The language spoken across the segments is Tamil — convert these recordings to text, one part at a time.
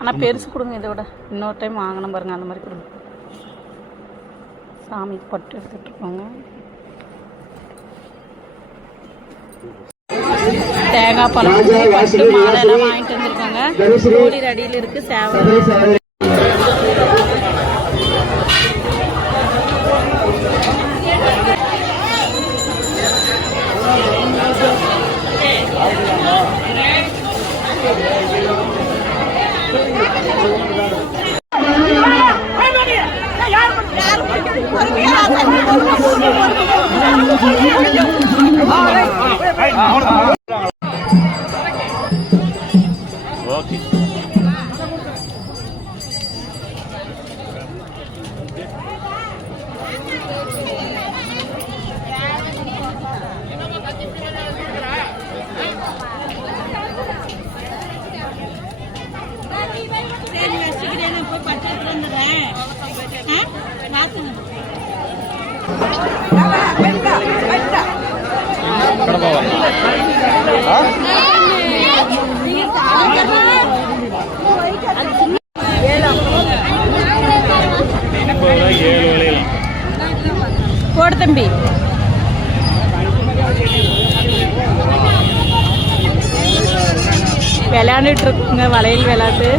ஆனால் பெருசு கொடுங்க, இதை விட இன்னொரு டைம் வாங்கணும் பாருங்க, அந்த மாதிரி கொடுங்க. சாமிக்கு பட்டு எடுத்துட்டு இருப்பாங்க. தேங்காய் பழம் பட்டு மாலை எல்லாம் வாங்கிட்டு வந்திருக்காங்க. கோழி அடியில் இருக்கு சேவை. போடு தம்பி. விளையாண்டுட்டு இருக்குங்க, வளையல் விளையாட்டு.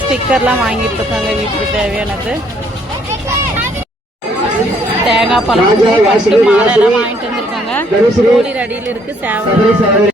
ஸ்டிக்கர்லாம் வாங்கிட்டு இருக்காங்க வீட்டுக்கு தேவையானது. தேங்காய் பழம் பட்டு மாலை எல்லாம் வாங்கிட்டு வந்திருக்காங்க. கோழி அடியில் இருக்கு சேவை.